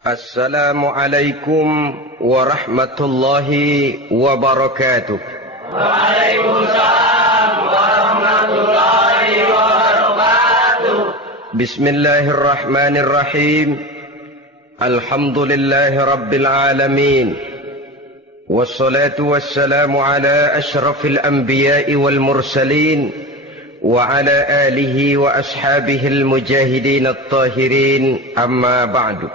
Assalamualaikum warahmatullahi wabarakatuh. Waalaikumsalam warahmatullahi wabarakatuh. Bismillahirrahmanirrahim. Alhamdulillahi rabbil alamin. Wassalatu wassalamu ala ashrafil anbiya'i wal mursalin wa ala alihi wa ashabihil mujahidin at-tahirin, amma ba'du.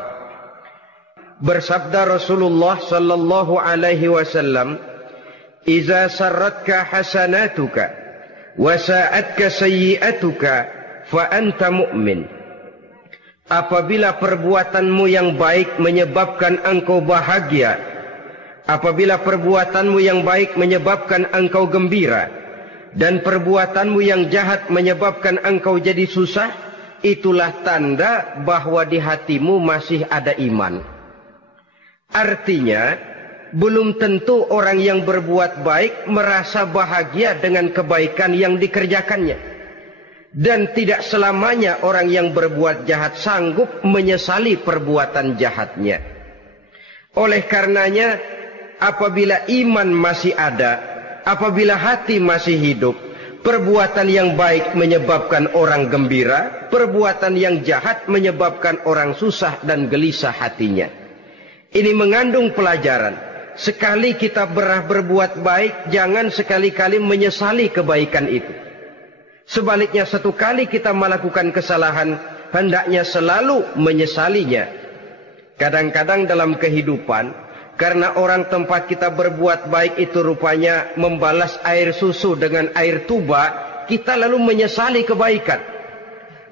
Bersabda Rasulullah sallallahu alaihi wasallam, "Iza sarratka hasanatuka wa sa'atka sayyi'atuka fa anta mu'min." Apabila perbuatanmu yang baik menyebabkan engkau bahagia, apabila perbuatanmu yang baik menyebabkan engkau gembira, dan perbuatanmu yang jahat menyebabkan engkau jadi susah, itulah tanda bahwa di hatimu masih ada iman. Artinya, belum tentu orang yang berbuat baik merasa bahagia dengan kebaikan yang dikerjakannya. Dan tidak selamanya orang yang berbuat jahat sanggup menyesali perbuatan jahatnya. Oleh karenanya, apabila iman masih ada, apabila hati masih hidup, perbuatan yang baik menyebabkan orang gembira, perbuatan yang jahat menyebabkan orang susah dan gelisah hatinya. Ini mengandung pelajaran. Sekali kita berbuat baik, jangan sekali-kali menyesali kebaikan itu. Sebaliknya, satu kali kita melakukan kesalahan, hendaknya selalu menyesalinya. Kadang-kadang dalam kehidupan, karena orang tempat kita berbuat baik itu rupanya membalas air susu dengan air tuba, kita lalu menyesali kebaikan.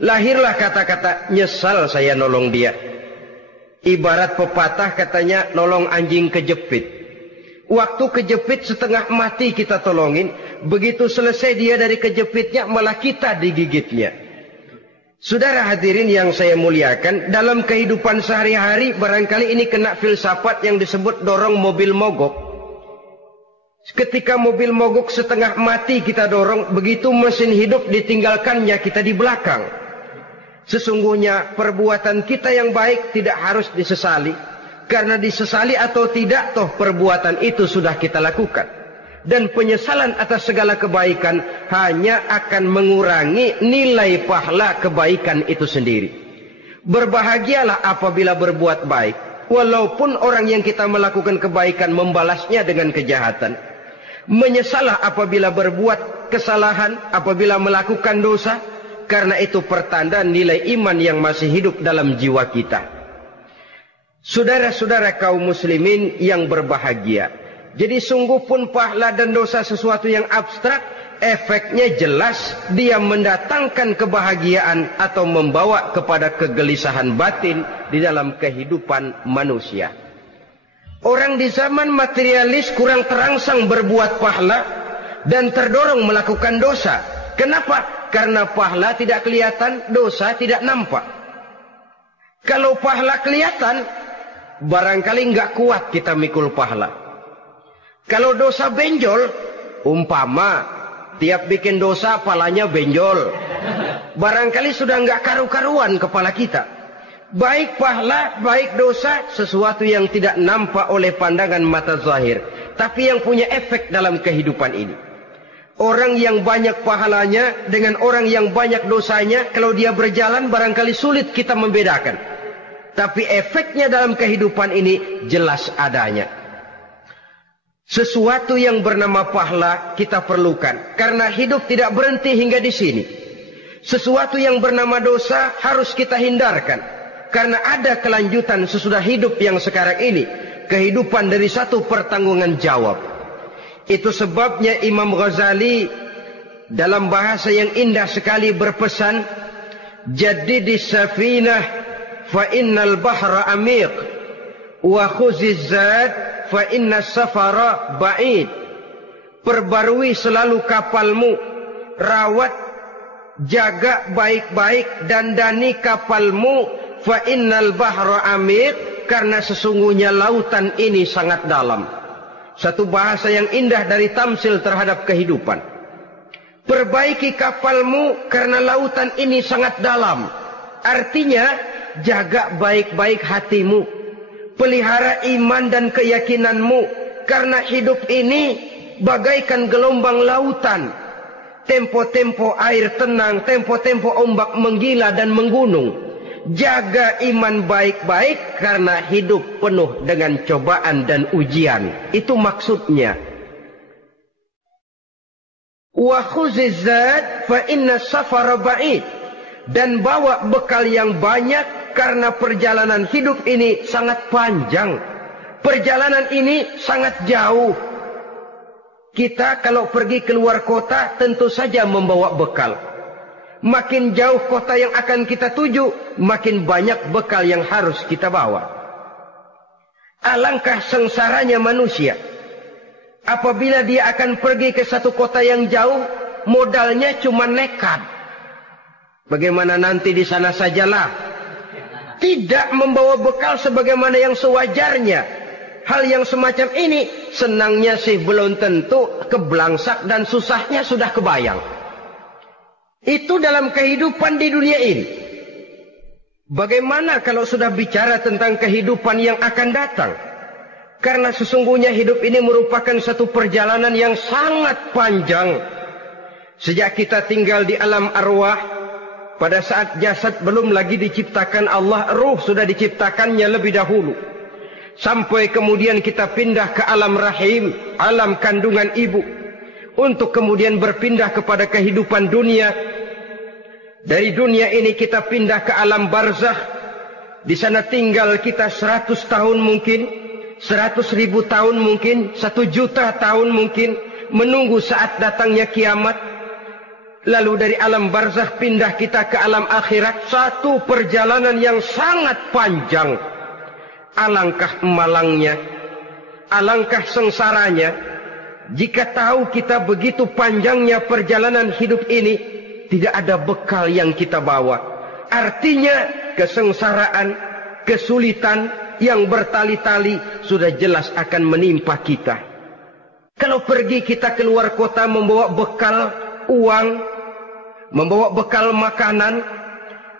Lahirlah kata-kata, "Nyesal saya nolong dia." Ibarat pepatah katanya, nolong anjing kejepit. Waktu kejepit setengah mati kita tolongin, begitu selesai dia dari kejepitnya malah kita digigitnya. Saudara hadirin yang saya muliakan, dalam kehidupan sehari-hari barangkali ini kena filsafat yang disebut dorong mobil mogok. Ketika mobil mogok setengah mati kita dorong, begitu mesin hidup ditinggalkannya kita di belakang. Sesungguhnya perbuatan kita yang baik tidak harus disesali. Karena disesali atau tidak, toh perbuatan itu sudah kita lakukan. Dan penyesalan atas segala kebaikan hanya akan mengurangi nilai pahala kebaikan itu sendiri. Berbahagialah apabila berbuat baik, walaupun orang yang kita melakukan kebaikan membalasnya dengan kejahatan. Menyesalah apabila berbuat kesalahan, apabila melakukan dosa, karena itu pertanda nilai iman yang masih hidup dalam jiwa kita. Saudara-saudara kaum muslimin yang berbahagia, jadi sungguh pun pahala dan dosa sesuatu yang abstrak, efeknya jelas dia mendatangkan kebahagiaan atau membawa kepada kegelisahan batin di dalam kehidupan manusia. Orang di zaman materialis kurang terangsang berbuat pahala dan terdorong melakukan dosa. Kenapa? Karena pahala tidak kelihatan, dosa tidak nampak. Kalau pahala kelihatan, barangkali nggak kuat kita mikul pahala. Kalau dosa benjol, umpama tiap bikin dosa palanya benjol, barangkali sudah nggak karu-karuan kepala kita. Baik pahala, baik dosa, sesuatu yang tidak nampak oleh pandangan mata zahir, tapi yang punya efek dalam kehidupan ini. Orang yang banyak pahalanya dengan orang yang banyak dosanya, kalau dia berjalan barangkali sulit kita membedakan. Tapi efeknya dalam kehidupan ini jelas adanya. Sesuatu yang bernama pahala kita perlukan, karena hidup tidak berhenti hingga di sini. Sesuatu yang bernama dosa harus kita hindarkan, karena ada kelanjutan sesudah hidup yang sekarang ini. Kehidupan dari satu pertanggungan jawab. Itu sebabnya Imam Ghazali dalam bahasa yang indah sekali berpesan, "Jaddidis safinah fa innal bahra amiq wa khuziz zad fa innas safara ba'id." Perbarui selalu kapalmu, rawat, jaga baik-baik, dandani kapalmu, fa innal bahra amiq, karena sesungguhnya lautan ini sangat dalam. Satu bahasa yang indah dari tamsil terhadap kehidupan. Perbaiki kapalmu karena lautan ini sangat dalam. Artinya, jaga baik-baik hatimu. pelihara iman dan keyakinanmu, karena hidup ini bagaikan gelombang lautan. Tempo-tempo air tenang, tempo-tempo ombak menggila dan menggunung. Jaga iman baik-baik karena hidup penuh dengan cobaan dan ujian. Itu maksudnya. Wa khuziz zad fa inna safara ba'id. Dan bawa bekal yang banyak karena perjalanan hidup ini sangat panjang. Perjalanan ini sangat jauh. Kita kalau pergi keluar kota tentu saja membawa bekal. Makin jauh kota yang akan kita tuju, makin banyak bekal yang harus kita bawa. Alangkah sengsaranya manusia apabila dia akan pergi ke satu kota yang jauh, modalnya cuma nekat. Bagaimana nanti di sana sajalah. Tidak membawa bekal sebagaimana yang sewajarnya. Hal yang semacam ini senangnya sih belum tentu, keblangsak dan susahnya sudah kebayang. Itu dalam kehidupan di dunia ini. Bagaimana kalau sudah bicara tentang kehidupan yang akan datang? Karena sesungguhnya hidup ini merupakan satu perjalanan yang sangat panjang. Sejak kita tinggal di alam arwah, pada saat jasad belum lagi diciptakan Allah, ruh sudah diciptakannya lebih dahulu. Sampai kemudian kita pindah ke alam rahim, alam kandungan ibu. Untuk kemudian berpindah kepada kehidupan dunia. Dari dunia ini kita pindah ke alam barzakh. Di sana tinggal kita 100 tahun mungkin. 100.000 tahun mungkin, 1 juta tahun mungkin, menunggu saat datangnya kiamat. Lalu dari alam barzakh pindah kita ke alam akhirat. Satu perjalanan yang sangat panjang. Alangkah malangnya, alangkah sengsaranya, jika tahu kita begitu panjangnya perjalanan hidup ini, tidak ada bekal yang kita bawa. Artinya kesengsaraan, kesulitan yang bertali-tali sudah jelas akan menimpa kita. Kalau pergi kita keluar kota membawa bekal uang, membawa bekal makanan,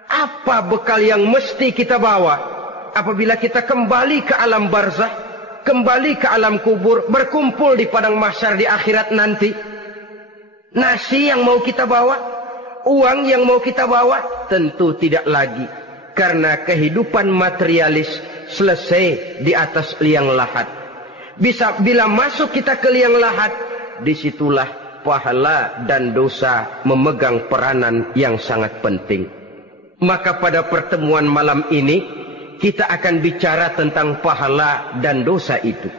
apa bekal yang mesti kita bawa? Apabila kita kembali ke alam barzakh, kembali ke alam kubur, berkumpul di padang mahsyar di akhirat nanti, nasi yang mau kita bawa, uang yang mau kita bawa, tentu tidak lagi. Karena kehidupan materialis selesai di atas liang lahat. Bila masuk kita ke liang lahat, disitulah pahala dan dosa memegang peranan yang sangat penting. Maka pada pertemuan malam ini, kita akan bicara tentang pahala dan dosa itu.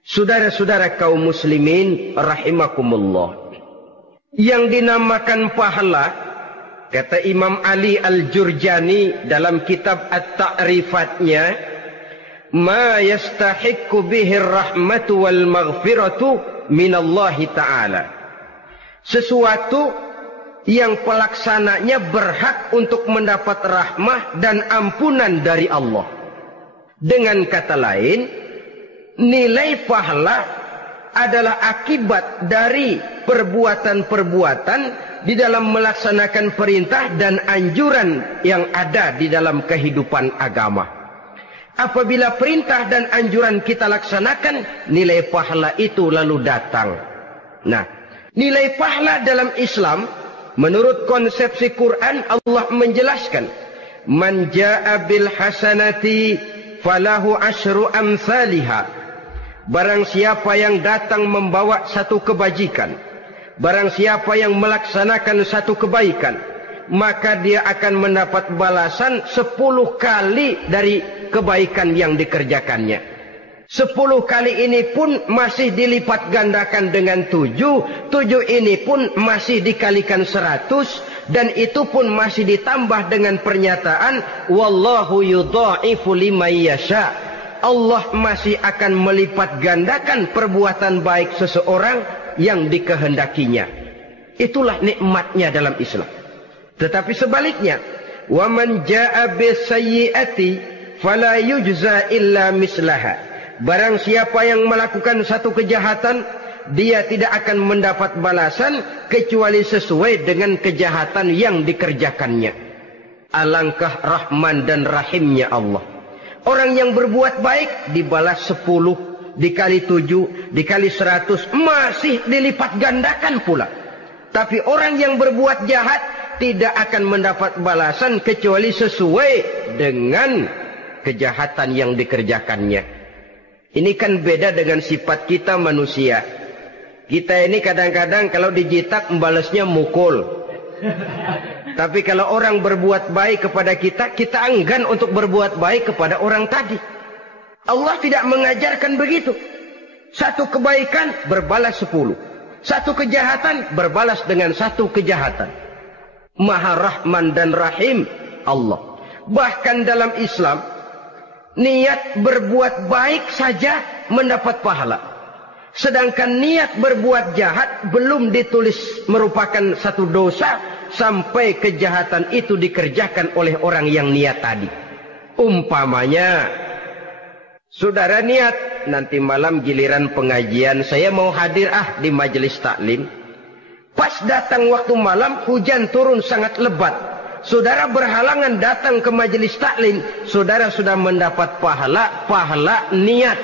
Saudara-saudara kaum muslimin rahimakumullah. Yang dinamakan pahala, kata Imam Ali Al-Jurjani dalam kitab At-Ta'rifatnya, ma yastahiqqu bihi ar-rahmatu wal maghfiratu minallahi ta'ala. Sesuatu yang pelaksananya berhak untuk mendapat rahmah dan ampunan dari Allah. Dengan kata lain, nilai pahala adalah akibat dari perbuatan-perbuatan di dalam melaksanakan perintah dan anjuran yang ada di dalam kehidupan agama. Apabila perintah dan anjuran kita laksanakan, nilai pahala itu lalu datang. Nah, nilai pahala dalam Islam, menurut konsepsi Quran, Allah menjelaskan, man jaa bil hasanati falahu asyru amsalihha. Barang siapa yang datang membawa satu kebajikan, barang siapa yang melaksanakan satu kebaikan, maka dia akan mendapat balasan 10 kali dari kebaikan yang dikerjakannya. 10 kali ini pun masih dilipat gandakan dengan 7. 7 ini pun masih dikalikan 100. Dan itu pun masih ditambah dengan pernyataan, wallahu yudha'ifu liman yasha. Allah masih akan melipat gandakan perbuatan baik seseorang yang dikehendakinya. Itulah nikmatnya dalam Islam. Tetapi sebaliknya, wa man jaa'a bisayyi'ati fala yujza illa mislaha. Barang siapa yang melakukan satu kejahatan, dia tidak akan mendapat balasan kecuali sesuai dengan kejahatan yang dikerjakannya. Alangkah rahman dan rahimnya Allah. Orang yang berbuat baik dibalas 10, dikali 7, dikali 100, masih dilipat gandakan pula. Tapi orang yang berbuat jahat tidak akan mendapat balasan kecuali sesuai dengan kejahatan yang dikerjakannya. Ini kan beda dengan sifat kita manusia. Kita ini kadang-kadang kalau dijitak membalasnya mukul. Tapi kalau orang berbuat baik kepada kita, kita enggan untuk berbuat baik kepada orang tadi. Allah tidak mengajarkan begitu. Satu kebaikan berbalas 10. Satu kejahatan berbalas dengan satu kejahatan. Maha Rahman dan Rahim Allah. Bahkan dalam Islam, niat berbuat baik saja mendapat pahala. Sedangkan niat berbuat jahat belum ditulis merupakan satu dosa sampai kejahatan itu dikerjakan oleh orang yang niat tadi. Umpamanya, saudara niat nanti malam giliran pengajian saya mau hadir di majelis taklim. Pas datang waktu malam hujan turun sangat lebat. Saudara berhalangan datang ke majelis taklim, saudara sudah mendapat pahala niat.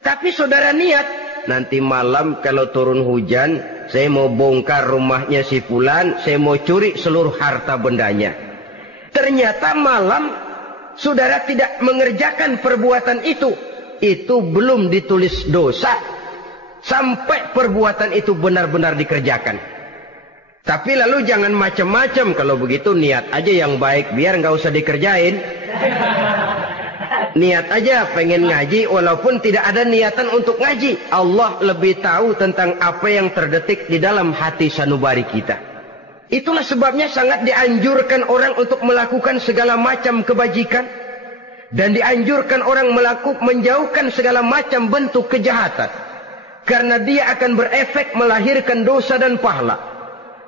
Tapi saudara niat, nanti malam kalau turun hujan, saya mau bongkar rumahnya si fulan, saya mau curi seluruh harta bendanya. Ternyata malam, saudara tidak mengerjakan perbuatan itu belum ditulis dosa, sampai perbuatan itu benar-benar dikerjakan. Tapi lalu jangan macam-macam, kalau begitu niat aja yang baik, biar nggak usah dikerjain. Niat aja pengen ngaji walaupun tidak ada niatan untuk ngaji. Allah lebih tahu tentang apa yang terdetik di dalam hati sanubari kita. Itulah sebabnya sangat dianjurkan orang untuk melakukan segala macam kebajikan. Dan dianjurkan orang menjauhkan segala macam bentuk kejahatan. Karena dia akan berefek melahirkan dosa dan pahala.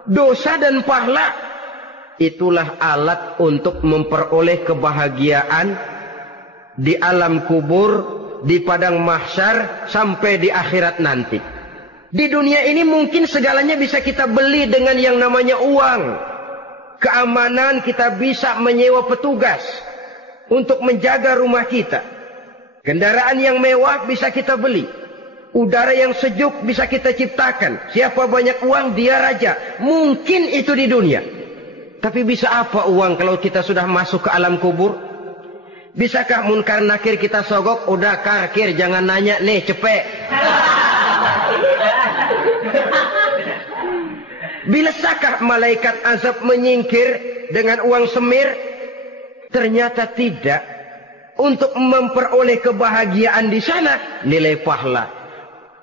Dosa dan pahala itulah alat untuk memperoleh kebahagiaan di alam kubur, di padang mahsyar, sampai di akhirat nanti. Di dunia ini mungkin segalanya bisa kita beli dengan yang namanya uang. Keamanan kita bisa menyewa petugas untuk menjaga rumah kita. Kendaraan yang mewah bisa kita beli. Udara yang sejuk bisa kita ciptakan. Siapa banyak uang dia raja. Mungkin itu di dunia. Tapi bisa apa uang kalau kita sudah masuk ke alam kubur? Bisakah munkar nakir kita sogok? Udah karkir, jangan nanya nih, cepet. Bisakah malaikat azab menyingkir dengan uang semir? Ternyata tidak. Untuk memperoleh kebahagiaan di sana, nilai pahala.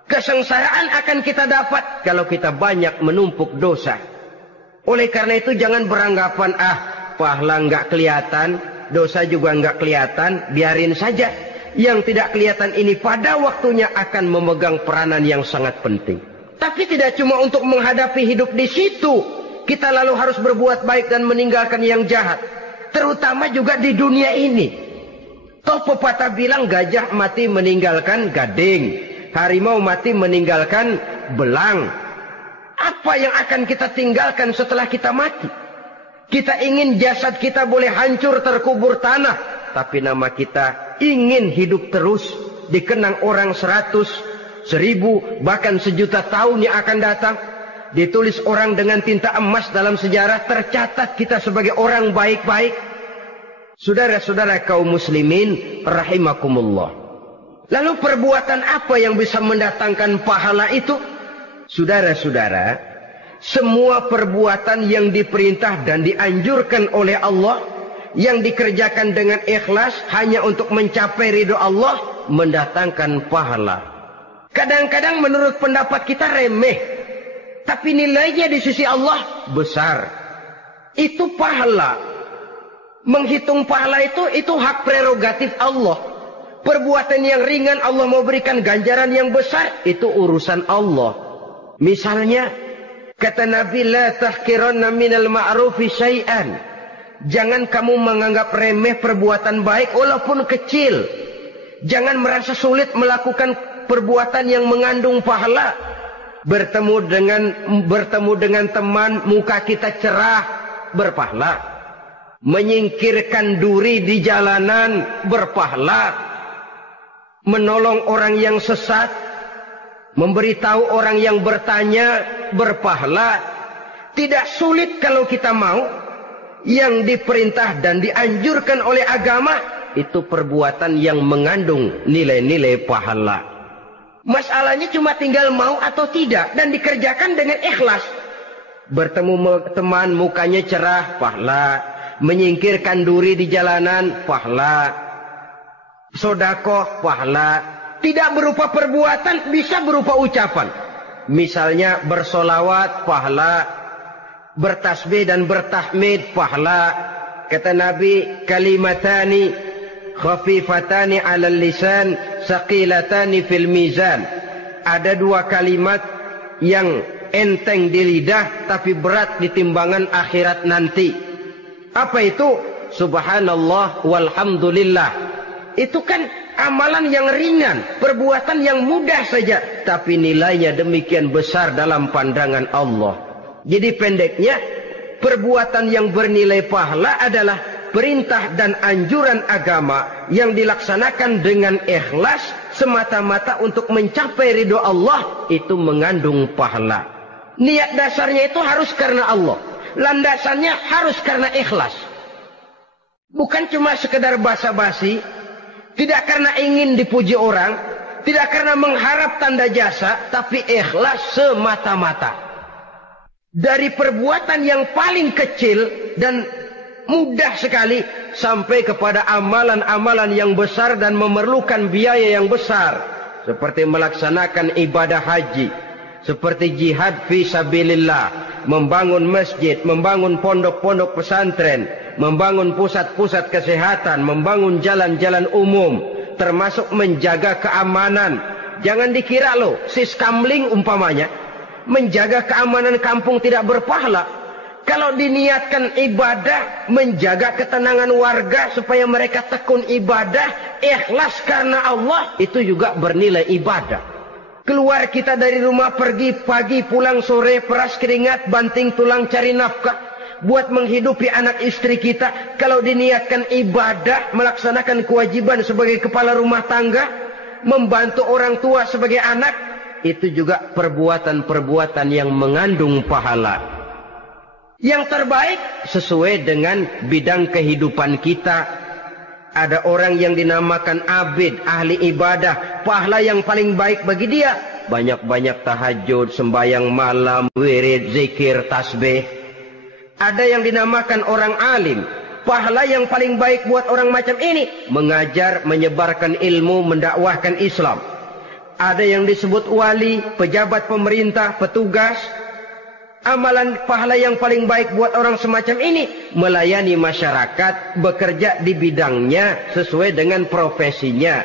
Kesengsaraan akan kita dapat kalau kita banyak menumpuk dosa. Oleh karena itu jangan beranggapan, pahala nggak kelihatan, dosa juga nggak kelihatan, biarin saja. Yang tidak kelihatan ini pada waktunya akan memegang peranan yang sangat penting. Tapi tidak cuma untuk menghadapi hidup di situ, kita lalu harus berbuat baik dan meninggalkan yang jahat. Terutama juga di dunia ini. Toh pepatah bilang gajah mati meninggalkan gading, harimau mati meninggalkan belang. Apa yang akan kita tinggalkan setelah kita mati? Kita ingin jasad kita boleh hancur terkubur tanah, tapi nama kita ingin hidup terus, dikenang orang 100, 1000, bahkan 1.000.000 tahun yang akan datang. Ditulis orang dengan tinta emas dalam sejarah, tercatat kita sebagai orang baik-baik. Saudara-saudara kaum muslimin rahimakumullah. Lalu perbuatan apa yang bisa mendatangkan pahala itu? Saudara-saudara, semua perbuatan yang diperintah dan dianjurkan oleh Allah, yang dikerjakan dengan ikhlas hanya untuk mencapai ridho Allah, mendatangkan pahala. Kadang-kadang menurut pendapat kita remeh, tapi nilainya di sisi Allah besar. Itu pahala. Menghitung pahala itu hak prerogatif Allah. Perbuatan yang ringan Allah mau berikan ganjaran yang besar, itu urusan Allah. Misalnya, kata Nabi, la tahqiranna minal ma'rufi syai'an. Jangan kamu menganggap remeh perbuatan baik walaupun kecil. Jangan merasa sulit melakukan perbuatan yang mengandung pahala. Bertemu dengan teman, muka kita cerah, berpahala. menyingkirkan duri di jalanan berpahala, menolong orang yang sesat, memberitahu orang yang bertanya berpahala. Tidak sulit kalau kita mau. Yang diperintah dan dianjurkan oleh agama itu perbuatan yang mengandung nilai-nilai pahala. Masalahnya cuma tinggal mau atau tidak dan dikerjakan dengan ikhlas. Bertemu teman mukanya cerah, pahala. Menyingkirkan duri di jalanan, pahala. Sedekah, pahala. Tidak berupa perbuatan, bisa berupa ucapan. Misalnya bersolawat, pahala. Bertasbih dan bertahmid, pahala. Kata Nabi, kalimatani khafifatani 'alal lisan, saqilatani fil mizan. Ada dua kalimat yang enteng di lidah tapi berat di timbangan akhirat nanti. Apa itu? Subhanallah walhamdulillah. Itu kan amalan yang ringan, perbuatan yang mudah saja, tapi nilainya demikian besar dalam pandangan Allah. Jadi pendeknya, perbuatan yang bernilai pahala adalah perintah dan anjuran agama yang dilaksanakan dengan ikhlas semata-mata untuk mencapai ridho Allah, itu mengandung pahala. Niat dasarnya itu harus karena Allah. Landasannya harus karena ikhlas. Bukan cuma sekedar basa-basi, tidak karena ingin dipuji orang, tidak karena mengharap tanda jasa, tapi ikhlas semata-mata. Dari perbuatan yang paling kecil dan mudah sekali sampai kepada amalan-amalan yang besar dan memerlukan biaya yang besar, seperti melaksanakan ibadah haji, seperti jihad fi sabilillah, membangun masjid, membangun pondok-pondok pesantren, membangun pusat-pusat kesehatan, membangun jalan-jalan umum, termasuk menjaga keamanan. Jangan dikira loh, siskamling umpamanya, menjaga keamanan kampung tidak berpahala. Kalau diniatkan ibadah, menjaga ketenangan warga supaya mereka tekun ibadah, ikhlas karena Allah, itu juga bernilai ibadah. Keluar kita dari rumah, pergi pagi, pulang sore, peras keringat, banting tulang cari nafkah, buat menghidupi anak istri kita. Kalau diniatkan ibadah, melaksanakan kewajiban sebagai kepala rumah tangga, membantu orang tua sebagai anak, itu juga perbuatan-perbuatan yang mengandung pahala. Yang terbaik sesuai dengan bidang kehidupan kita. Ada orang yang dinamakan abid, ahli ibadah, pahala yang paling baik bagi dia banyak-banyak tahajud, sembahyang malam, wirid, zikir, tasbih. Ada yang dinamakan orang alim, pahala yang paling baik buat orang macam ini mengajar, menyebarkan ilmu, mendakwahkan Islam. Ada yang disebut wali, pejabat pemerintah, petugas. Amalan pahala yang paling baik buat orang semacam ini melayani masyarakat, bekerja di bidangnya sesuai dengan profesinya.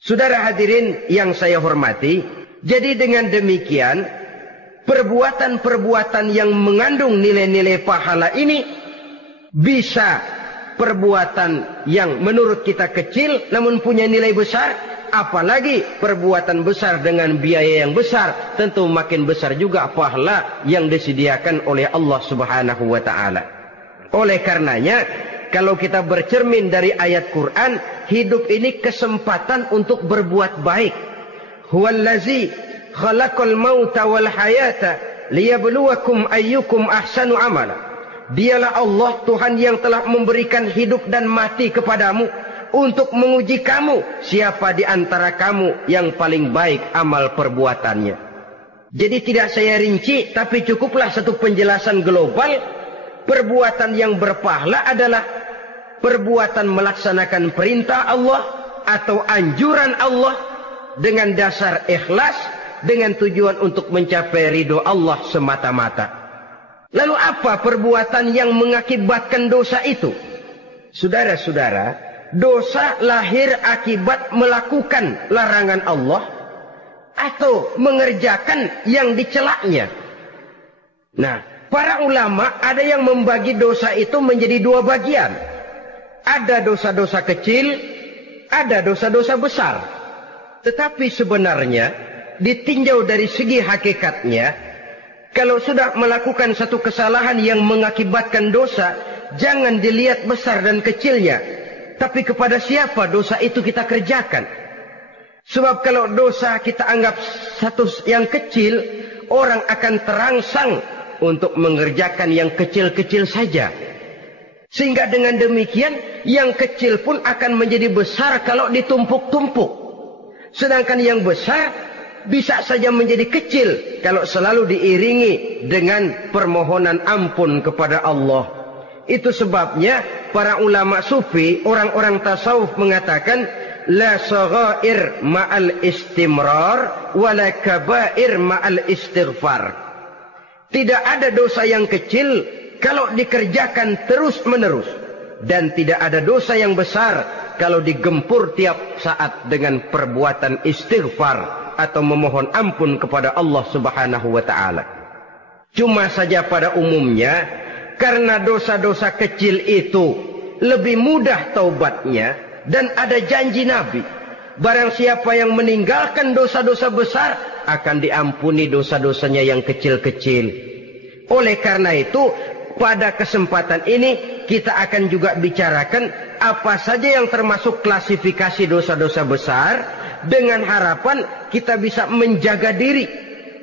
Saudara hadirin yang saya hormati, jadi dengan demikian perbuatan-perbuatan yang mengandung nilai-nilai pahala ini bisa perbuatan yang menurut kita kecil namun punya nilai besar. Apalagi perbuatan besar dengan biaya yang besar, tentu makin besar juga pahala yang disediakan oleh Allah Subhanahu wa taala. Oleh karenanya, kalau kita bercermin dari ayat Quran, hidup ini kesempatan untuk berbuat baik. Huwallazi khalaqal mauta wal hayata liyabluwakum ayyukum ahsanu amala. Dialah Allah Tuhan yang telah memberikan hidup dan mati kepadamu untuk menguji kamu, siapa di antara kamu yang paling baik amal perbuatannya. Jadi tidak saya rinci, tapi cukuplah satu penjelasan global. Perbuatan yang berpahala adalah perbuatan melaksanakan perintah Allah atau anjuran Allah dengan dasar ikhlas, dengan tujuan untuk mencapai ridho Allah semata-mata. Lalu apa perbuatan yang mengakibatkan dosa itu? Saudara-saudara, dosa lahir akibat melakukan larangan Allah atau mengerjakan yang dicelaknya. Nah, para ulama ada yang membagi dosa itu menjadi dua bagian. Ada dosa-dosa kecil, ada dosa-dosa besar. Tetapi sebenarnya ditinjau dari segi hakikatnya, kalau sudah melakukan satu kesalahan yang mengakibatkan dosa, jangan dilihat besar dan kecilnya, tapi kepada siapa dosa itu kita kerjakan. Sebab kalau dosa kita anggap satu yang kecil, orang akan terangsang untuk mengerjakan yang kecil-kecil saja. Sehingga dengan demikian, yang kecil pun akan menjadi besar kalau ditumpuk-tumpuk. Sedangkan yang besar bisa saja menjadi kecil kalau selalu diiringi dengan permohonan ampun kepada Allah. Itu sebabnya para ulama sufi, orang-orang tasawuf mengatakan, la saghair ma'al istimrar wala kabair ma'al istighfar. Tidak ada dosa yang kecil kalau dikerjakan terus-menerus, dan tidak ada dosa yang besar kalau digempur tiap saat dengan perbuatan istighfar atau memohon ampun kepada Allah Subhanahu wa taala. Cuma saja pada umumnya, karena dosa-dosa kecil itu lebih mudah taubatnya, dan ada janji Nabi, barang siapa yang meninggalkan dosa-dosa besar akan diampuni dosa-dosanya yang kecil-kecil. Oleh karena itu, pada kesempatan ini kita akan juga bicarakan apa saja yang termasuk klasifikasi dosa-dosa besar, dengan harapan kita bisa menjaga diri,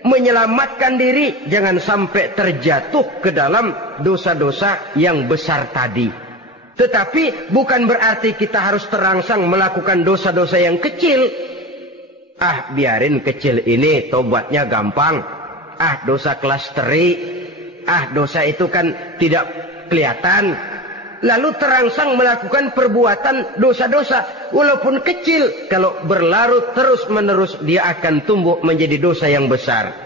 menyelamatkan diri, jangan sampai terjatuh ke dalam dosa-dosa yang besar tadi. Tetapi bukan berarti kita harus terangsang melakukan dosa-dosa yang kecil. Biarin kecil ini, tobatnya gampang. Dosa kelas teri. Dosa itu kan tidak kelihatan. Lalu terangsang melakukan perbuatan dosa-dosa walaupun kecil. Kalau berlarut terus-menerus, dia akan tumbuh menjadi dosa yang besar.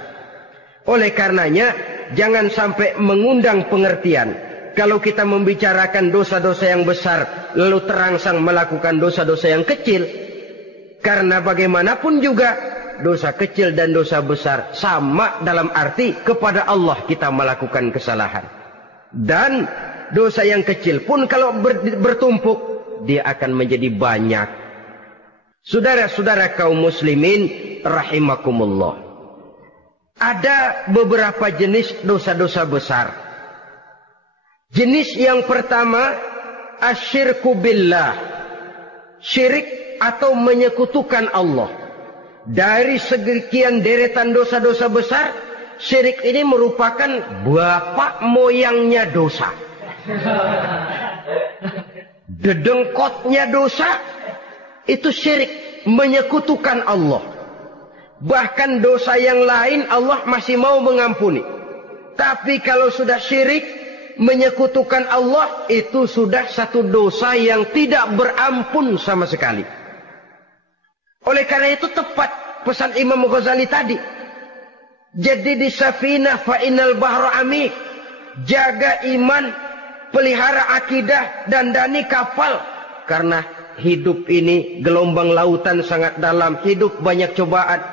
Oleh karenanya, jangan sampai mengundang pengertian kalau kita membicarakan dosa-dosa yang besar lalu terangsang melakukan dosa-dosa yang kecil. Karena bagaimanapun juga dosa kecil dan dosa besar sama dalam arti kepada Allah kita melakukan kesalahan. Dan dosa yang kecil pun kalau bertumpuk, dia akan menjadi banyak. Saudara-saudara kaum muslimin rahimakumullah, ada beberapa jenis dosa-dosa besar. Jenis yang pertama, asyirku billah, syirik atau menyekutukan Allah. Dari sekian deretan dosa-dosa besar, syirik ini merupakan bapak moyangnya dosa. Dedengkotnya dosa, itu syirik, menyekutukan Allah. Bahkan dosa yang lain Allah masih mau mengampuni. Tapi kalau sudah syirik, menyekutukan Allah, itu sudah satu dosa yang tidak berampun sama sekali. Oleh karena itu tepat pesan Imam Ghazali tadi. Jadi di safinah fa innal bahra amik. Jaga iman, pelihara akidah, dandani kapal. Karena hidup ini gelombang lautan sangat dalam, hidup banyak cobaan.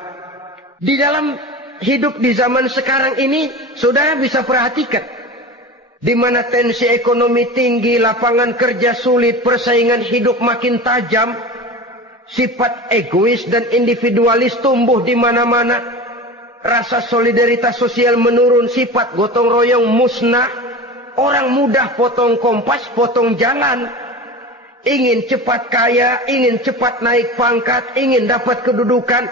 Di dalam hidup di zaman sekarang ini, saudara bisa perhatikan, di mana tensi ekonomi tinggi, lapangan kerja sulit, persaingan hidup makin tajam, sifat egois dan individualis tumbuh di mana-mana, rasa solidaritas sosial menurun, sifat gotong royong musnah, orang mudah potong kompas, potong jalan, ingin cepat kaya, ingin cepat naik pangkat, ingin dapat kedudukan.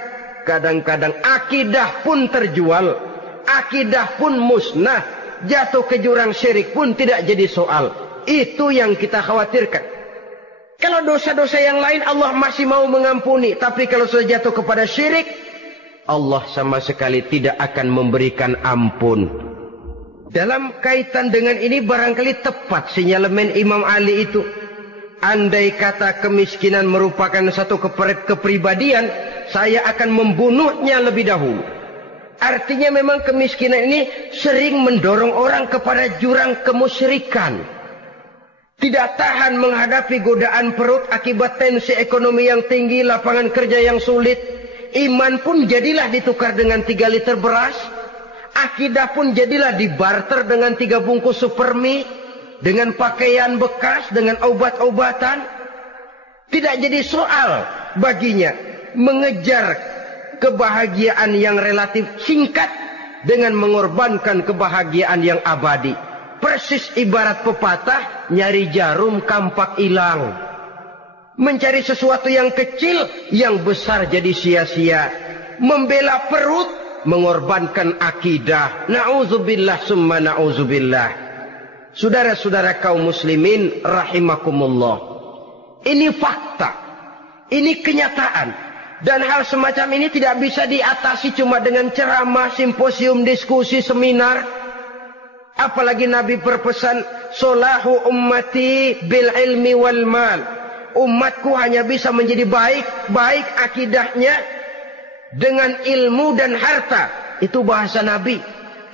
Kadang-kadang akidah pun terjual, akidah pun musnah, jatuh ke jurang syirik pun tidak jadi soal. Itu yang kita khawatirkan. Kalau dosa-dosa yang lain Allah masih mau mengampuni, tapi kalau sudah jatuh kepada syirik, Allah sama sekali tidak akan memberikan ampun. Dalam kaitan dengan ini barangkali tepat sinyalemen Imam Ali itu. Andai kata kemiskinan merupakan satu kepribadian, saya akan membunuhnya lebih dahulu. Artinya memang kemiskinan ini sering mendorong orang kepada jurang kemusyrikan. Tidak tahan menghadapi godaan perut akibat tensi ekonomi yang tinggi, lapangan kerja yang sulit. Iman pun jadilah ditukar dengan 3 liter beras. Akidah pun jadilah dibarter dengan 3 bungkus supermi, dengan pakaian bekas, dengan obat-obatan. Tidak jadi soal baginya mengejar kebahagiaan yang relatif singkat dengan mengorbankan kebahagiaan yang abadi. Persis ibarat pepatah, nyari jarum kampak hilang. Mencari sesuatu yang kecil, yang besar jadi sia-sia. Membela perut, mengorbankan akidah. Na'udzubillah summa na'udzubillah. Saudara-saudara kaum muslimin rahimakumullah. Ini fakta. Ini kenyataan. Dan hal semacam ini tidak bisa diatasi cuma dengan ceramah, simposium, diskusi, seminar. Apalagi Nabi berpesan, solahu ummati bil ilmi wal mal. Umatku hanya bisa menjadi baik akidahnya dengan ilmu dan harta. Itu bahasa Nabi.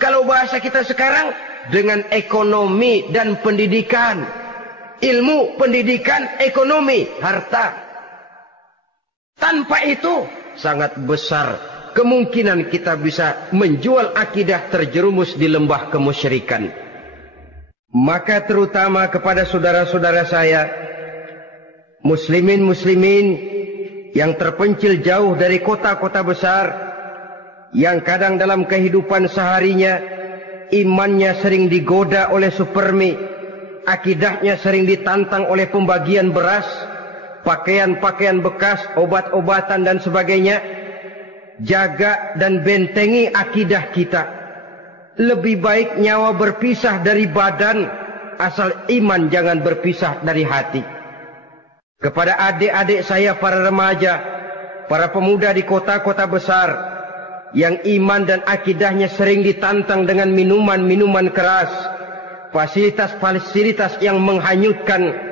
Kalau bahasa kita sekarang, dengan ekonomi dan pendidikan. Ilmu, pendidikan, ekonomi, harta. Tanpa itu sangat besar kemungkinan kita bisa menjual akidah terjerumus di lembah kemusyrikan. Maka terutama kepada saudara-saudara saya, muslimin yang terpencil jauh dari kota-kota besar, yang kadang dalam kehidupan seharinya imannya sering digoda oleh supermi, akidahnya sering ditantang oleh pembagian beras, pakaian-pakaian bekas, obat-obatan dan sebagainya. Jaga dan bentengi akidah kita. Lebih baik nyawa berpisah dari badan, asal iman jangan berpisah dari hati. Kepada adik-adik saya para remaja, para pemuda di kota-kota besar, yang iman dan akidahnya sering ditantang dengan minuman-minuman keras, fasilitas-fasilitas yang menghanyutkan,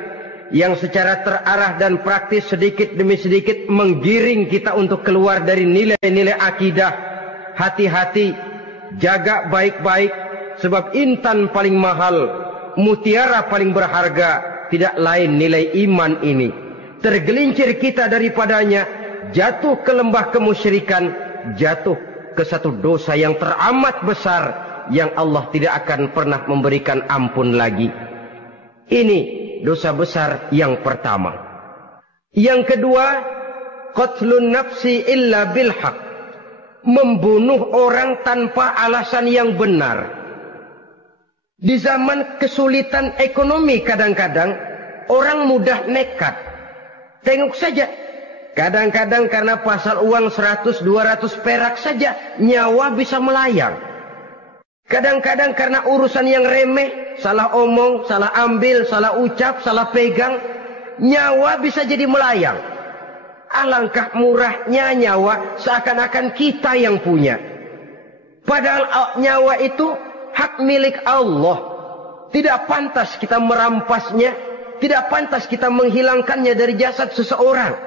yang secara terarah dan praktis sedikit demi sedikit menggiring kita untuk keluar dari nilai-nilai akidah. Hati-hati, jaga baik-baik, sebab intan paling mahal, mutiara paling berharga, tidak lain nilai iman ini. Tergelincir kita daripadanya, jatuh ke lembah kemusyrikan, jatuh ke satu dosa yang teramat besar, yang Allah tidak akan pernah memberikan ampun lagi. Ini dosa besar yang pertama. Yang kedua, qatlun nafsi illa bil haq. Membunuh orang tanpa alasan yang benar. Di zaman kesulitan ekonomi kadang-kadang orang mudah nekat. Tengok saja, kadang-kadang karena pasal uang 100-200 perak saja nyawa bisa melayang. Kadang-kadang karena urusan yang remeh, salah omong, salah ambil, salah ucap, salah pegang, nyawa bisa jadi melayang. Alangkah murahnya nyawa, seakan-akan kita yang punya. Padahal nyawa itu hak milik Allah. Tidak pantas kita merampasnya, tidak pantas kita menghilangkannya dari jasad seseorang.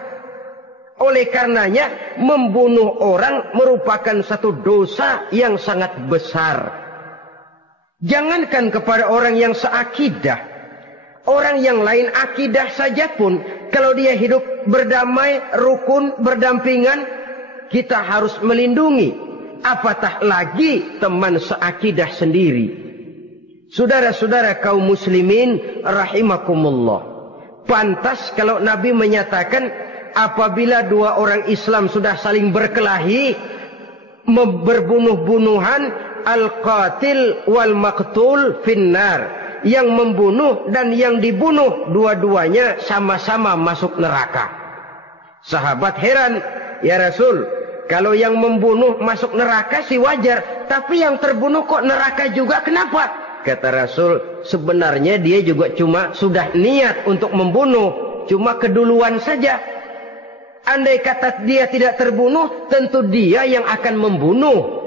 Oleh karenanya, membunuh orang merupakan satu dosa yang sangat besar. Jangankan kepada orang yang seakidah, orang yang lain akidah saja pun, kalau dia hidup berdamai, rukun, berdampingan, kita harus melindungi. Apatah lagi teman seakidah sendiri. Saudara-saudara kaum muslimin rahimakumullah. Pantas kalau Nabi menyatakan, apabila dua orang Islam sudah saling berkelahi, berbunuh-bunuhan, al-qatil wal maqtul finnar. Yang membunuh dan yang dibunuh, dua-duanya sama-sama masuk neraka. Sahabat heran, ya Rasul, kalau yang membunuh masuk neraka sih wajar, tapi yang terbunuh kok neraka juga, kenapa? Kata Rasul, sebenarnya dia juga cuma sudah niat untuk membunuh, cuma keduluan saja. Andai kata dia tidak terbunuh, tentu dia yang akan membunuh.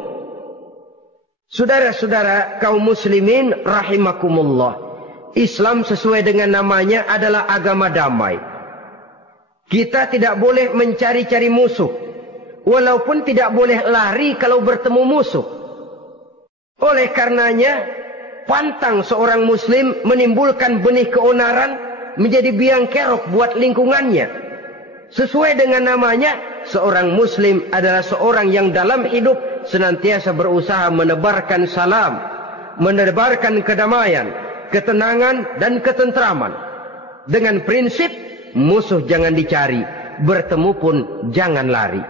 Saudara-saudara kaum muslimin rahimakumullah, Islam sesuai dengan namanya adalah agama damai. Kita tidak boleh mencari-cari musuh, walaupun tidak boleh lari kalau bertemu musuh. Oleh karenanya, pantang seorang muslim menimbulkan benih keonaran menjadi biang kerok buat lingkungannya. Sesuai dengan namanya, seorang muslim adalah seorang yang dalam hidup senantiasa berusaha menebarkan salam, menebarkan kedamaian, ketenangan dan ketentraman. Dengan prinsip, musuh jangan dicari, bertemu pun jangan lari.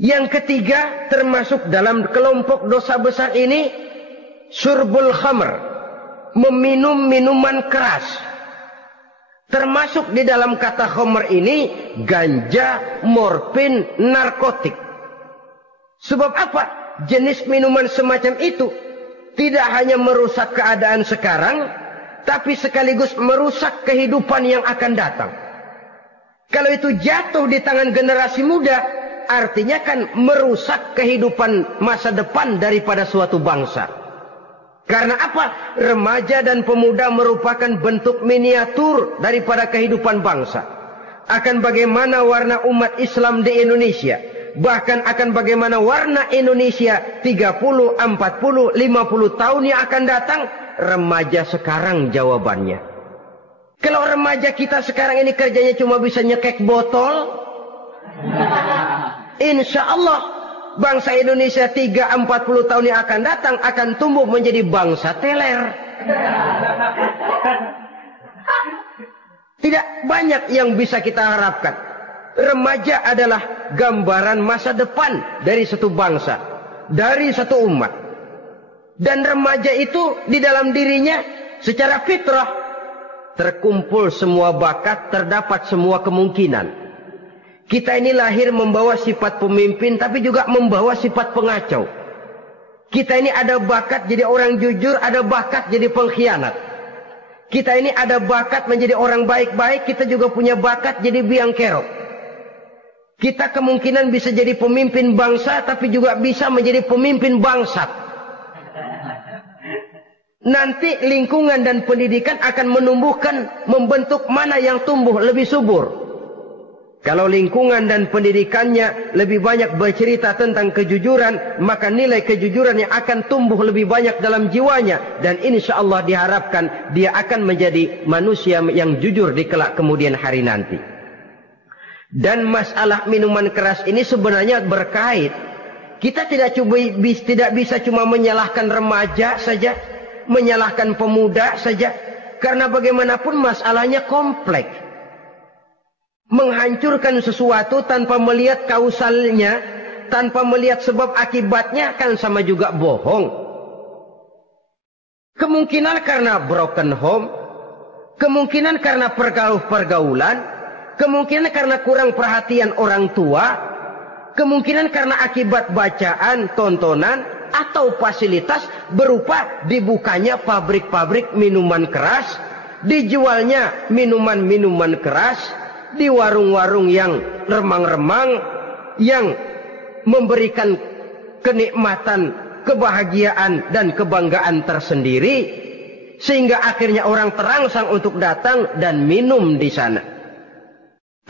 Yang ketiga, termasuk dalam kelompok dosa besar ini, syurbul khamr, meminum minuman keras. Termasuk di dalam kata khamr ini ganja, morfin, narkotik. Sebab apa? Jenis minuman semacam itu tidak hanya merusak keadaan sekarang, tapi sekaligus merusak kehidupan yang akan datang. Kalau itu jatuh di tangan generasi muda, artinya kan merusak kehidupan masa depan daripada suatu bangsa. Karena apa? Remaja dan pemuda merupakan bentuk miniatur daripada kehidupan bangsa. Akan bagaimana warna umat Islam di Indonesia. Bahkan akan bagaimana warna Indonesia 30, 40, 50 tahun yang akan datang. Remaja sekarang jawabannya. Kalau remaja kita sekarang ini kerjanya cuma bisa nyekek botol, insya Allah bangsa Indonesia 30-40 tahun yang akan datang akan tumbuh menjadi bangsa teler. Tidak banyak yang bisa kita harapkan. Remaja adalah gambaran masa depan dari satu bangsa, dari satu umat. Dan remaja itu di dalam dirinya secara fitrah terkumpul semua bakat, terdapat semua kemungkinan. Kita ini lahir membawa sifat pemimpin, tapi juga membawa sifat pengacau. Kita ini ada bakat jadi orang jujur, ada bakat jadi pengkhianat. Kita ini ada bakat menjadi orang baik-baik, kita juga punya bakat jadi biang kerok. Kita kemungkinan bisa jadi pemimpin bangsa, tapi juga bisa menjadi pemimpin bangsat. Nanti lingkungan dan pendidikan akan menumbuhkan, membentuk mana yang tumbuh lebih subur. Kalau lingkungan dan pendidikannya lebih banyak bercerita tentang kejujuran, maka nilai kejujuran yang akan tumbuh lebih banyak dalam jiwanya. Dan insya Allah diharapkan dia akan menjadi manusia yang jujur di kelak kemudian hari nanti. Dan masalah minuman keras ini sebenarnya berkait. Kita tidak bisa cuma menyalahkan remaja saja, menyalahkan pemuda saja. Karena bagaimanapun masalahnya kompleks. Menghancurkan sesuatu tanpa melihat kausalnya, tanpa melihat sebab akibatnya kan sama juga bohong. Kemungkinan karena broken home, kemungkinan karena pergaulan, kemungkinan karena kurang perhatian orang tua, kemungkinan karena akibat bacaan, tontonan, atau fasilitas berupa dibukanya pabrik-pabrik minuman keras, dijualnya minuman-minuman keras, di warung-warung yang remang-remang, yang memberikan kenikmatan, kebahagiaan dan kebanggaan tersendiri, sehingga akhirnya orang terangsang untuk datang dan minum di sana.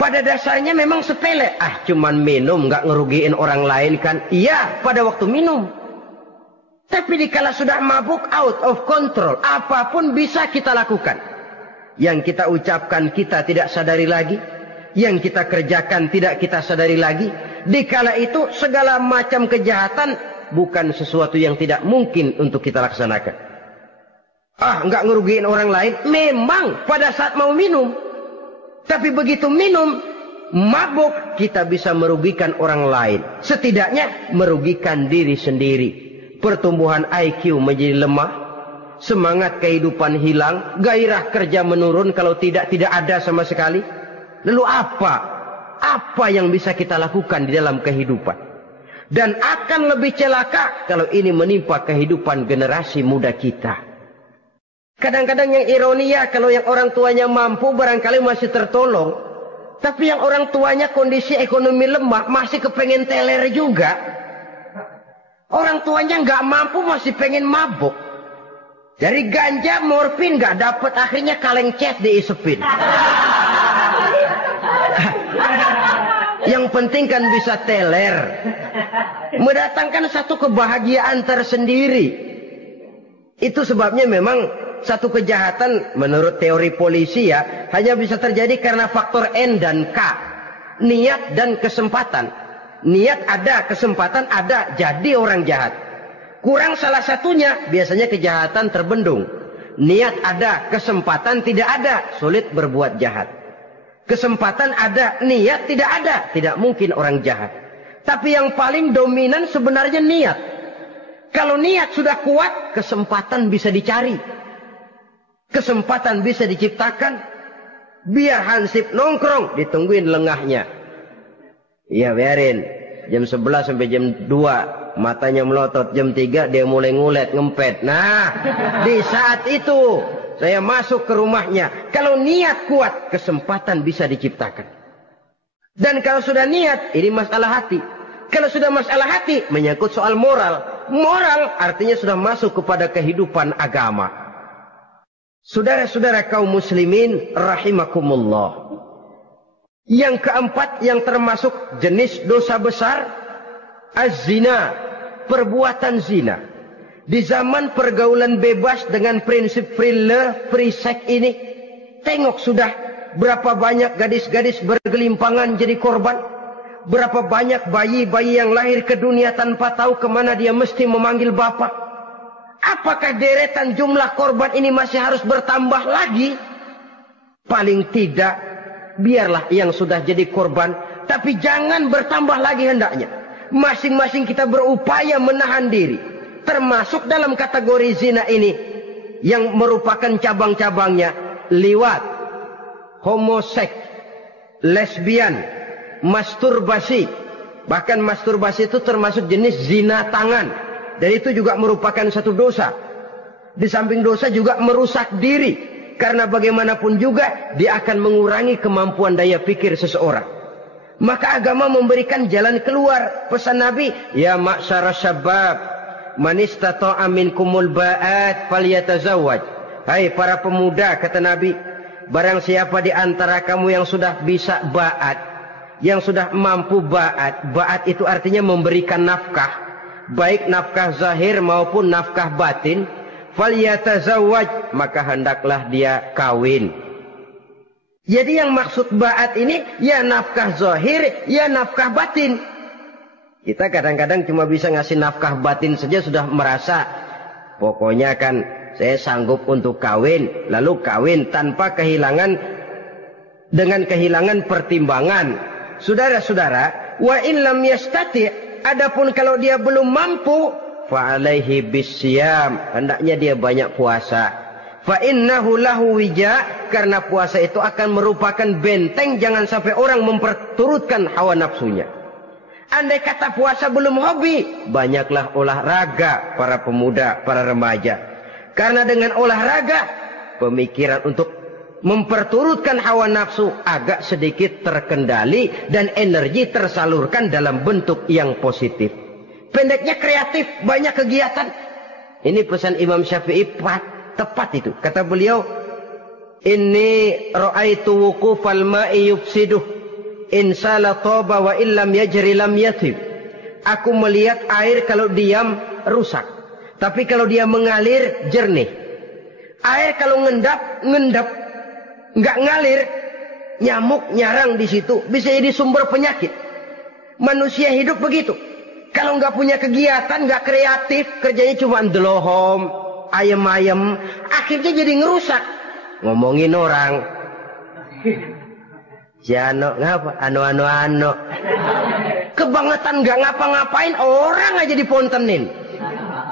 Pada dasarnya memang sepele, cuman minum, nggak ngerugiin orang lain kan? Iya, pada waktu minum. Tapi dikala sudah mabuk, out of control, apapun bisa kita lakukan. Yang kita ucapkan kita tidak sadari lagi, yang kita kerjakan tidak kita sadari lagi. Dikala itu segala macam kejahatan bukan sesuatu yang tidak mungkin untuk kita laksanakan. Nggak ngerugiin orang lain, memang pada saat mau minum. Tapi begitu minum, mabuk, kita bisa merugikan orang lain. Setidaknya merugikan diri sendiri. Pertumbuhan IQ menjadi lemah, semangat kehidupan hilang, gairah kerja menurun, kalau tidak ada sama sekali. Lalu apa yang bisa kita lakukan di dalam kehidupan? Dan akan lebih celaka kalau ini menimpa kehidupan generasi muda kita. Kadang-kadang yang ironi ya, kalau yang orang tuanya mampu barangkali masih tertolong. Tapi yang orang tuanya kondisi ekonomi lemah masih kepengen teler juga. Orang tuanya nggak mampu masih pengen mabuk. Dari ganja, morfin nggak dapat, akhirnya kaleng cet diisepin. Yang penting kan bisa teler, mendatangkan satu kebahagiaan tersendiri. Itu sebabnya memang satu kejahatan menurut teori polisi ya hanya bisa terjadi karena faktor N dan K, niat dan kesempatan. Niat ada, kesempatan ada, jadi orang jahat. Kurang salah satunya, biasanya kejahatan terbendung. Niat ada, kesempatan tidak ada, sulit berbuat jahat. Kesempatan ada, niat tidak ada, tidak mungkin orang jahat. Tapi yang paling dominan sebenarnya niat. Kalau niat sudah kuat, kesempatan bisa dicari. kesempatan bisa diciptakan. Biar Hansip nongkrong, ditungguin lengahnya. Iya biarin. Jam 11 sampai jam 2. Matanya melotot. Jam 3 dia mulai ngulet, ngempet. Nah, di saat itu saya masuk ke rumahnya. Kalau niat kuat, kesempatan bisa diciptakan. Dan kalau sudah niat, ini masalah hati. Kalau sudah masalah hati, menyangkut soal moral. Moral artinya sudah masuk kepada kehidupan agama. Saudara-saudara kaum muslimin rahimakumullah. Yang keempat yang termasuk jenis dosa besar, az-zina, perbuatan zina. Di zaman pergaulan bebas dengan prinsip free love, free sex ini, tengok sudah berapa banyak gadis-gadis bergelimpangan jadi korban. Berapa banyak bayi-bayi yang lahir ke dunia tanpa tahu kemana dia mesti memanggil bapak. Apakah deretan jumlah korban ini masih harus bertambah lagi? Paling tidak, biarlah yang sudah jadi korban. Tapi jangan bertambah lagi hendaknya. Masing-masing kita berupaya menahan diri. Termasuk dalam kategori zina ini. Yang merupakan cabang-cabangnya. Liwat, homoseks, lesbian, masturbasi. Bahkan masturbasi itu termasuk jenis zina tangan. Dan itu juga merupakan satu dosa. Di samping dosa juga merusak diri. Karena bagaimanapun juga dia akan mengurangi kemampuan daya pikir seseorang. Maka agama memberikan jalan keluar. Pesan Nabi, ya ma'syara syabab, man istata'a minkumul ba'at falyatazawwaj. Hai para pemuda, kata Nabi, barang siapa di antara kamu yang sudah bisa ba'at, yang sudah mampu ba'at. Ba'at itu artinya memberikan nafkah. Baik nafkah zahir maupun nafkah batin, falyatazawwaj, maka hendaklah dia kawin. Jadi yang maksud ba'at ini ya nafkah zahir, ya nafkah batin. Kita kadang-kadang cuma bisa ngasih nafkah batin saja sudah merasa pokoknya kan saya sanggup untuk kawin, lalu kawin tanpa kehilangan, dengan kehilangan pertimbangan. Saudara-saudara, wa in lam yastati', adapun kalau dia belum mampu, fa alaihi bisyam, hendaknya dia banyak puasa. Fa innahu lahu wija, karena puasa itu akan merupakan benteng jangan sampai orang memperturutkan hawa nafsunya. Andai kata puasa belum hobi, banyaklah olahraga para pemuda, para remaja. Karena dengan olahraga, pemikiran untuk memperturutkan hawa nafsu agak sedikit terkendali dan energi tersalurkan dalam bentuk yang positif. Pendeknya kreatif, banyak kegiatan. Ini pesan Imam Syafi'i tepat itu. Kata beliau, inni ra'aitu wuqufal ma'i yufsiduh in sala taba wa illam yajri lam yatib. Aku melihat air kalau diam rusak, tapi kalau dia mengalir jernih. Air kalau ngendap nggak ngalir, nyamuk nyarang di situ, bisa jadi sumber penyakit. Manusia hidup begitu. Kalau nggak punya kegiatan, nggak kreatif, kerjanya cuma delohom, ayam-ayam, akhirnya jadi ngerusak. Ngomongin orang, Jano ngapa? Ano. Kebangetan nggak ngapa-ngapain, orang aja dipontenin.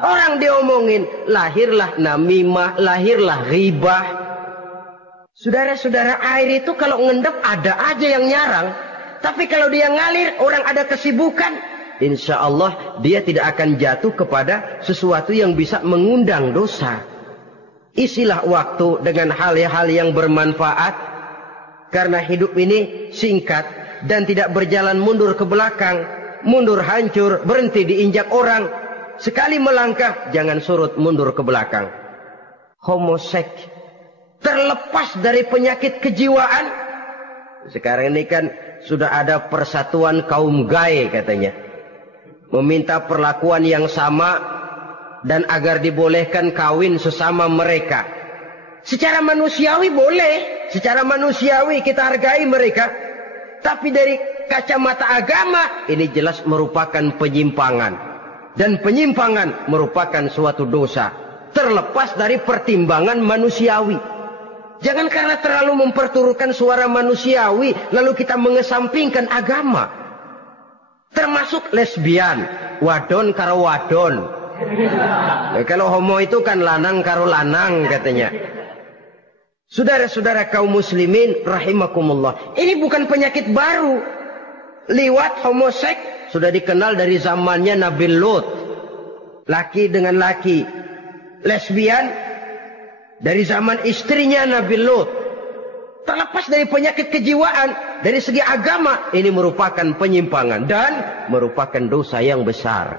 Orang diomongin, lahirlah namimah, lahirlah ribah. Saudara-saudara, air itu kalau ngendap ada aja yang nyarang. Tapi kalau dia ngalir, orang ada kesibukan, insya Allah dia tidak akan jatuh kepada sesuatu yang bisa mengundang dosa. Isilah waktu dengan hal-hal yang bermanfaat. Karena hidup ini singkat dan tidak berjalan mundur ke belakang. Mundur hancur, berhenti diinjak orang. Sekali melangkah, jangan surut mundur ke belakang. Homoseks terlepas dari penyakit kejiwaan. Sekarang ini kan sudah ada persatuan kaum gay katanya. Meminta perlakuan yang sama dan agar dibolehkan kawin sesama mereka. Secara manusiawi boleh. Secara manusiawi kita hargai mereka. Tapi dari kacamata agama ini jelas merupakan penyimpangan. Dan penyimpangan merupakan suatu dosa. Terlepas dari pertimbangan manusiawi. Jangan karena terlalu memperturutkan suara manusiawi, lalu kita mengesampingkan agama. Termasuk lesbian, wadon karo wadon. Kalau homo itu kan lanang karo lanang katanya. Saudara-saudara kaum muslimin rahimakumullah. Ini bukan penyakit baru. Liwat, homoseks sudah dikenal dari zamannya Nabi Lut. Laki dengan laki. Lesbian dari zaman istrinya Nabi Lut. Terlepas dari penyakit kejiwaan, dari segi agama, ini merupakan penyimpangan dan merupakan dosa yang besar.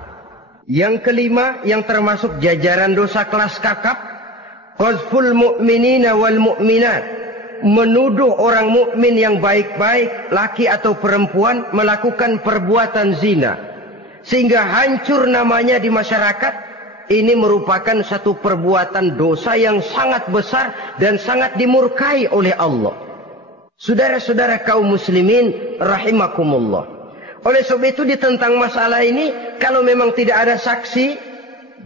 Yang kelima, yang termasuk jajaran dosa kelas kakap, qazful mu'minina wal mu'minat, menuduh orang mukmin yang baik-baik, laki atau perempuan, melakukan perbuatan zina sehingga hancur namanya di masyarakat. Ini merupakan satu perbuatan dosa yang sangat besar dan sangat dimurkai oleh Allah. Saudara-saudara kaum muslimin rahimakumullah. Oleh sebab itu tentang masalah ini, kalau memang tidak ada saksi,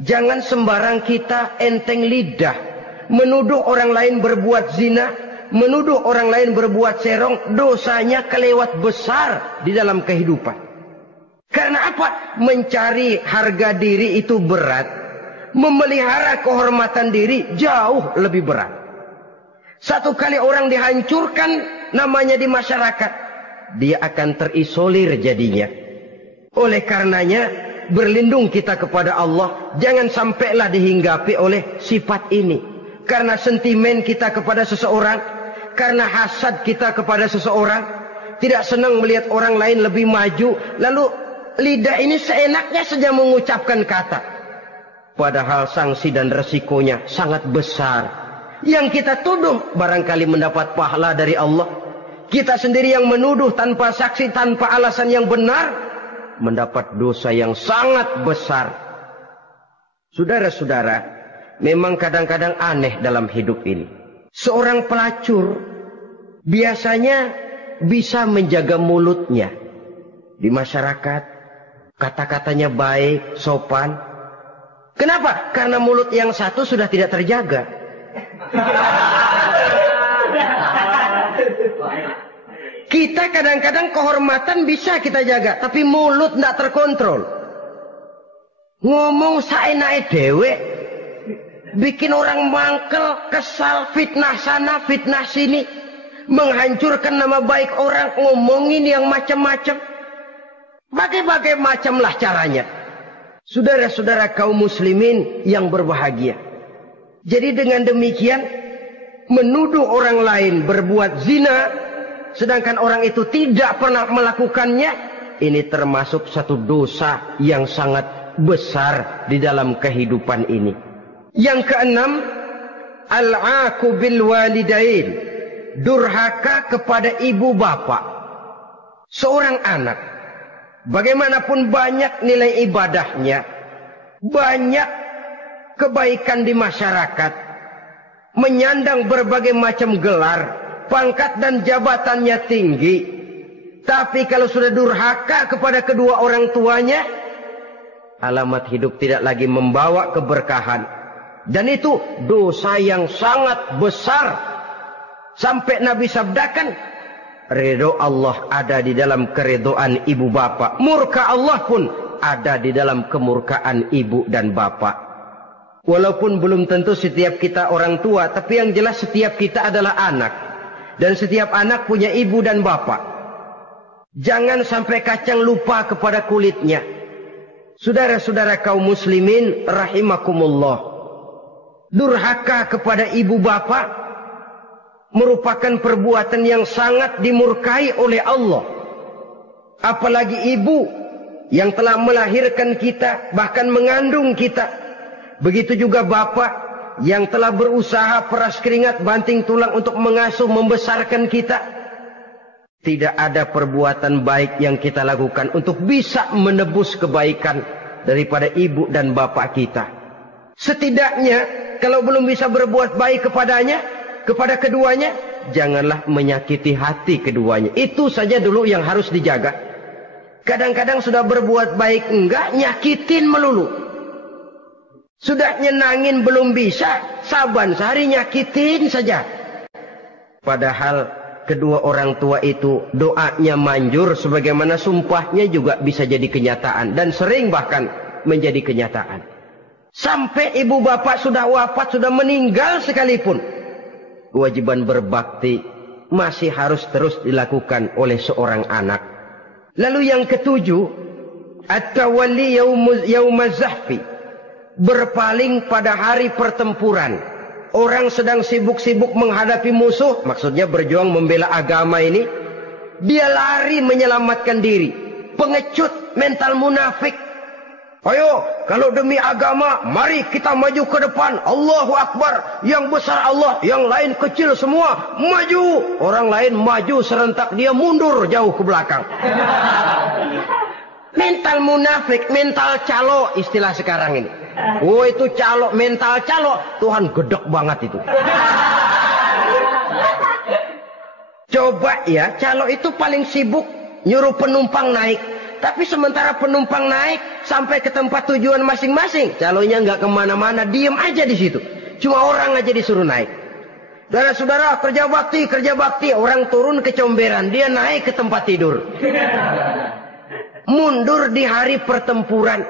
jangan sembarang kita enteng lidah menuduh orang lain berbuat zina, menuduh orang lain berbuat serong. Dosanya kelewat besar di dalam kehidupan. Karena apa? Mencari harga diri itu berat. Memelihara kehormatan diri jauh lebih berat. Satu kali orang dihancurkan namanya di masyarakat, dia akan terisolir jadinya. Oleh karenanya, berlindung kita kepada Allah. Jangan sampailah dihinggapi oleh sifat ini. Karena sentimen kita kepada seseorang, karena hasad kita kepada seseorang, tidak senang melihat orang lain lebih maju, lalu lidah ini seenaknya saja mengucapkan kata. Padahal sanksi dan resikonya sangat besar. Yang kita tuduh barangkali mendapat pahala dari Allah. Kita sendiri yang menuduh tanpa saksi, tanpa alasan yang benar, mendapat dosa yang sangat besar. Saudara-saudara, memang kadang-kadang aneh dalam hidup ini. Seorang pelacur biasanya bisa menjaga mulutnya di masyarakat. Kata-katanya baik, sopan. Kenapa? Karena mulut yang satu sudah tidak terjaga. Kita kadang-kadang kehormatan bisa kita jaga, tapi mulut tidak terkontrol. Ngomong saenake dewe, bikin orang mangkel, kesal, fitnah sana, fitnah sini, menghancurkan nama baik orang, ngomongin yang macam-macam. Bagai-bagai macamlah caranya. Saudara-saudara kaum muslimin yang berbahagia. Jadi dengan demikian, menuduh orang lain berbuat zina, sedangkan orang itu tidak pernah melakukannya, ini termasuk satu dosa yang sangat besar di dalam kehidupan ini. Yang keenam, al-'aqu bil walidain, durhaka kepada ibu bapak. Seorang anak, bagaimanapun banyak nilai ibadahnya, banyak kebaikan di masyarakat, menyandang berbagai macam gelar, pangkat dan jabatannya tinggi, tapi kalau sudah durhaka kepada kedua orang tuanya, alamat hidup tidak lagi membawa keberkahan. Dan itu dosa yang sangat besar. Sampai Nabi sabdakan, ridho Allah ada di dalam keridhaan ibu bapak. Murka Allah pun ada di dalam kemurkaan ibu dan bapak. Walaupun belum tentu setiap kita orang tua, tapi yang jelas setiap kita adalah anak. Dan setiap anak punya ibu dan bapak. Jangan sampai kacang lupa kepada kulitnya. Saudara-saudara kaum muslimin rahimakumullah. Durhaka kepada ibu bapak merupakan perbuatan yang sangat dimurkai oleh Allah. Apalagi ibu yang telah melahirkan kita, bahkan mengandung kita. Begitu juga bapak yang telah berusaha peras keringat banting tulang untuk mengasuh membesarkan kita. Tidak ada perbuatan baik yang kita lakukan untuk bisa menebus kebaikan daripada ibu dan bapak kita. Setidaknya kalau belum bisa berbuat baik kepadanya, kepada keduanya, janganlah menyakiti hati keduanya. Itu saja dulu yang harus dijaga. Kadang-kadang sudah berbuat baik enggak, nyakitin melulu. Sudah nyenangin belum bisa, saban sehari nyakitin saja. Padahal kedua orang tua itu doanya manjur, sebagaimana sumpahnya juga bisa jadi kenyataan. Dan sering bahkan menjadi kenyataan. Sampai ibu bapak sudah wafat, sudah meninggal sekalipun, kewajiban berbakti masih harus terus dilakukan oleh seorang anak. Lalu yang ketujuh, at-tawalli yaumaz zahfi, berpaling pada hari pertempuran. Orang sedang sibuk-sibuk menghadapi musuh, maksudnya berjuang membela agama ini, dia lari menyelamatkan diri. Pengecut, mental munafik. Ayo, kalau demi agama, mari kita maju ke depan. Allahu Akbar. Yang besar Allah, yang lain kecil semua. Maju. Orang lain maju serentak, dia mundur jauh ke belakang. Mental munafik, mental calo, istilah sekarang ini. Oh, itu calo, mental calo. Tuhan gedek banget itu. Coba ya, calo itu paling sibuk nyuruh penumpang naik. Tapi sementara penumpang naik sampai ke tempat tujuan masing-masing, calonya nggak kemana-mana, diem aja di situ. Cuma orang aja disuruh naik. Saudara-saudara, kerja bakti, orang turun ke comberan, dia naik ke tempat tidur. Mundur di hari pertempuran,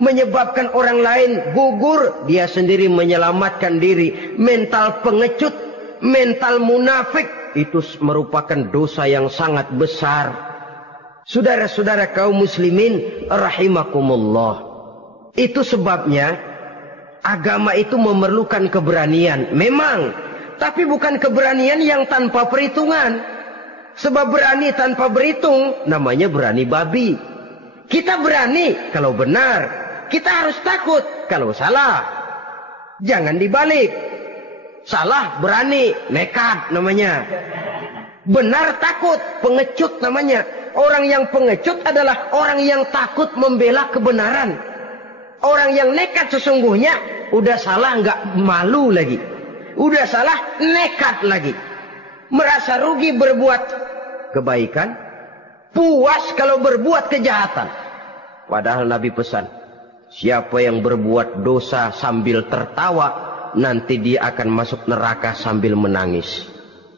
menyebabkan orang lain gugur, dia sendiri menyelamatkan diri. Mental pengecut, mental munafik, itu merupakan dosa yang sangat besar. Saudara-saudara kaum muslimin rahimakumullah. Itu sebabnya agama itu memerlukan keberanian. Memang, tapi bukan keberanian yang tanpa perhitungan. Sebab berani tanpa berhitung namanya berani babi. Kita berani kalau benar, kita harus takut kalau salah. Jangan dibalik. Salah berani, nekat namanya. Benar takut, pengecut namanya. Orang yang pengecut adalah orang yang takut membela kebenaran. Orang yang nekat sesungguhnya udah salah nggak malu lagi. Udah salah nekat lagi. Merasa rugi berbuat kebaikan, puas kalau berbuat kejahatan. Padahal Nabi pesan, siapa yang berbuat dosa sambil tertawa, nanti dia akan masuk neraka sambil menangis.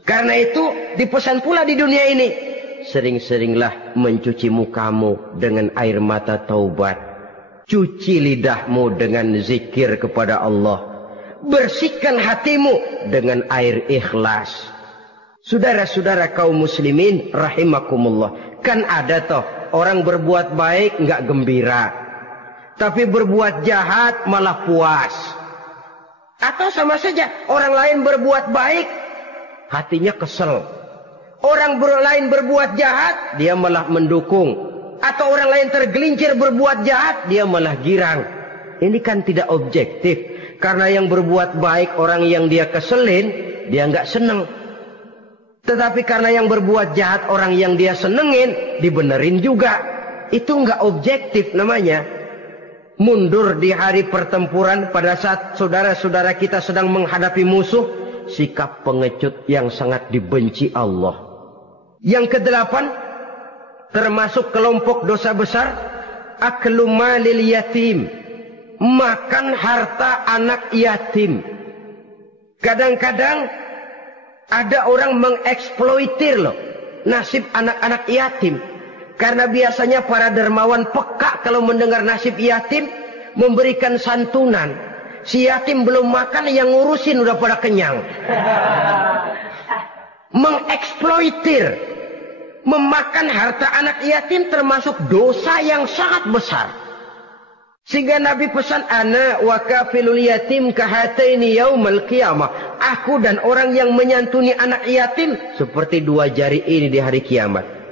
Karena itu dipesan pula di dunia ini, sering-seringlah mencuci mukamu dengan air mata taubat. Cuci lidahmu dengan zikir kepada Allah. Bersihkan hatimu dengan air ikhlas. Saudara-saudara kaum muslimin rahimakumullah. Kan ada toh orang berbuat baik nggak gembira, tapi berbuat jahat malah puas. Atau sama saja orang lain berbuat baik, hatinya kesel. Orang lain berbuat jahat, dia malah mendukung. Atau orang lain tergelincir berbuat jahat, dia malah girang. Ini kan tidak objektif. Karena yang berbuat baik, orang yang dia keselin, dia nggak seneng. Tetapi karena yang berbuat jahat, orang yang dia senengin, dibenerin juga. Itu nggak objektif namanya. Mundur di hari pertempuran pada saat saudara-saudara kita sedang menghadapi musuh, sikap pengecut yang sangat dibenci Allah. Yang kedelapan, termasuk kelompok dosa besar, aklu malil yatim, makan harta anak yatim. Kadang-kadang ada orang mengeksploitir loh nasib anak-anak yatim. Karena biasanya para dermawan peka kalau mendengar nasib yatim, memberikan santunan. Si yatim belum makan, yang ngurusin udah pada kenyang. Mengeksploitir, memakan harta anak yatim termasuk dosa yang sangat besar. Sehingga Nabi pesan, ana wa kafilul yatim kahataini yaumal qiyamah. Aku dan orang yang menyantuni anak yatim seperti dua jari ini di hari kiamat.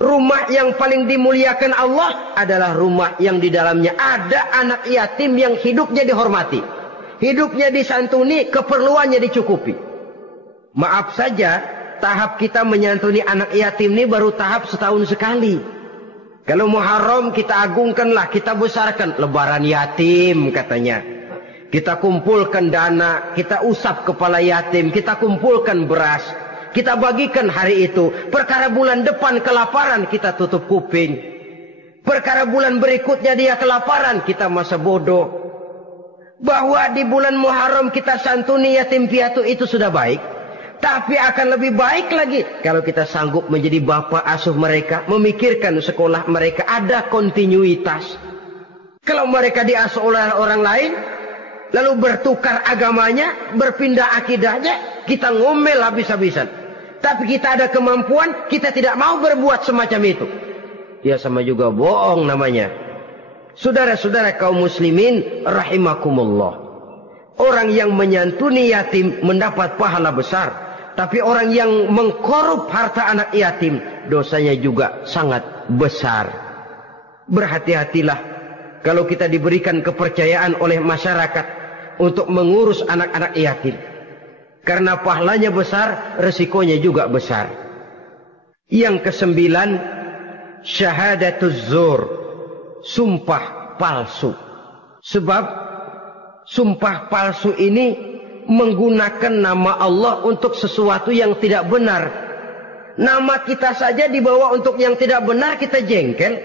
Rumah yang paling dimuliakan Allah adalah rumah yang di dalamnya ada anak yatim yang hidupnya dihormati, hidupnya disantuni, keperluannya dicukupi. Maaf saja, tahap kita menyantuni anak yatim ini baru tahap setahun sekali. Kalau Muharram kita agungkanlah, kita besarkan. Lebaran yatim katanya. Kita kumpulkan dana, kita usap kepala yatim, kita kumpulkan beras, kita bagikan hari itu. Perkara bulan depan kelaparan, kita tutup kuping. Perkara bulan berikutnya dia kelaparan, kita masa bodoh. Bahwa di bulan Muharram kita santuni yatim piatu itu sudah baik. Tapi akan lebih baik lagi kalau kita sanggup menjadi bapak asuh mereka, memikirkan sekolah mereka, ada kontinuitas. Kalau mereka diasuh oleh orang lain, lalu bertukar agamanya, berpindah akidahnya, kita ngomel habis-habisan. Tapi kita ada kemampuan, kita tidak mau berbuat semacam itu. Ya sama juga bohong namanya. Saudara-saudara kaum muslimin rahimakumullah. Orang yang menyantuni yatim mendapat pahala besar. Tapi orang yang mengkorup harta anak yatim, dosanya juga sangat besar. Berhati-hatilah kalau kita diberikan kepercayaan oleh masyarakat untuk mengurus anak-anak yatim. Karena pahalanya besar, resikonya juga besar. Yang ke-9, syahadatuz zur, sumpah palsu. Sebab sumpah palsu ini menggunakan nama Allah untuk sesuatu yang tidak benar. Nama kita saja dibawa untuk yang tidak benar, kita jengkel.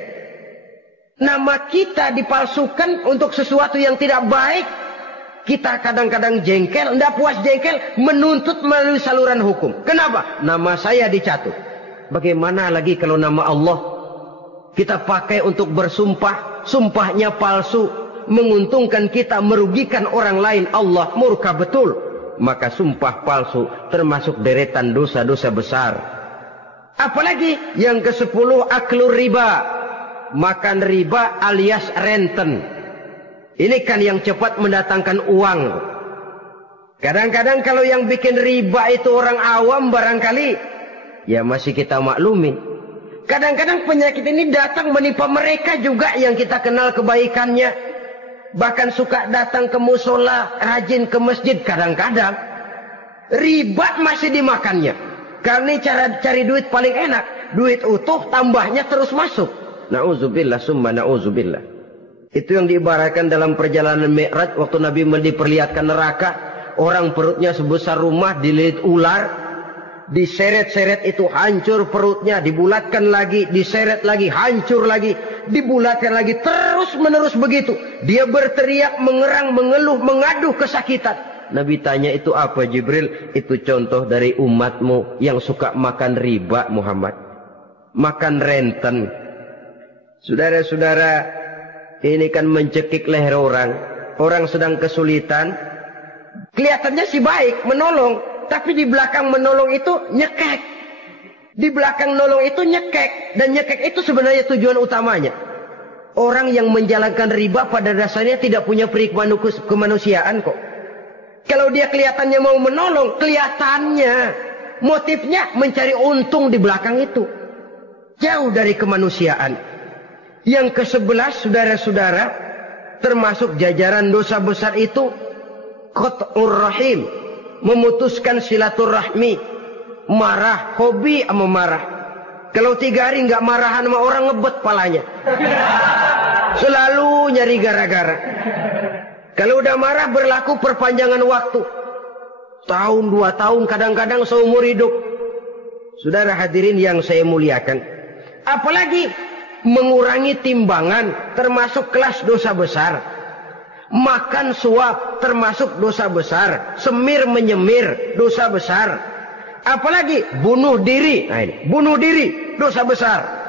Nama kita dipalsukan untuk sesuatu yang tidak baik, kita kadang-kadang jengkel, tidak puas jengkel, menuntut melalui saluran hukum. Kenapa? Nama saya dicatut. Bagaimana lagi kalau nama Allah kita pakai untuk bersumpah, sumpahnya palsu, menguntungkan kita, merugikan orang lain, Allah murka betul. Maka sumpah palsu termasuk deretan dosa-dosa besar. Apalagi yang ke-10, aklur riba, makan riba alias renten. Ini kan yang cepat mendatangkan uang. Kadang-kadang kalau yang bikin riba itu orang awam barangkali, ya masih kita maklumin. Kadang-kadang penyakit ini datang menimpa mereka juga yang kita kenal kebaikannya. Bahkan suka datang ke musola, rajin ke masjid kadang-kadang. Riba masih dimakannya. Karena cara cari duit paling enak. Duit utuh tambahnya terus masuk. Na'udzubillah summa na'udzubillah. Itu yang diibaratkan dalam perjalanan Mi'raj waktu Nabi diperlihatkan neraka. Orang perutnya sebesar rumah dililit ular. Diseret-seret itu hancur perutnya. Dibulatkan lagi, diseret lagi, hancur lagi. Dibulatkan lagi, terus menerus begitu. Dia berteriak, mengerang, mengeluh, mengaduh kesakitan. Nabi tanya, itu apa Jibril? Itu contoh dari umatmu yang suka makan riba Muhammad. Makan renten. Saudara-saudara, ini kan mencekik leher orang. Orang sedang kesulitan. Kelihatannya sih baik, menolong. Tapi di belakang menolong itu nyekek. Di belakang nolong itu nyekek. Dan nyekek itu sebenarnya tujuan utamanya. Orang yang menjalankan riba pada dasarnya tidak punya perikmahan kemanusiaan kok. Kalau dia kelihatannya mau menolong, kelihatannya motifnya mencari untung di belakang itu. Jauh dari kemanusiaan. Yang ke-11, saudara-saudara, termasuk jajaran dosa besar itu qat'ur rahim, memutuskan silaturahmi. Marah, hobi sama marah. Kalau 3 hari nggak marahan sama orang, ngebet palanya. Selalu nyari gara-gara. Kalau udah marah berlaku perpanjangan waktu. Tahun, 2 tahun, kadang-kadang seumur hidup. Saudara hadirin yang saya muliakan. Apalagi mengurangi timbangan termasuk kelas dosa besar. Makan suap termasuk dosa besar. Semir menyemir dosa besar. Apalagi bunuh diri. Nah ini, bunuh diri dosa besar.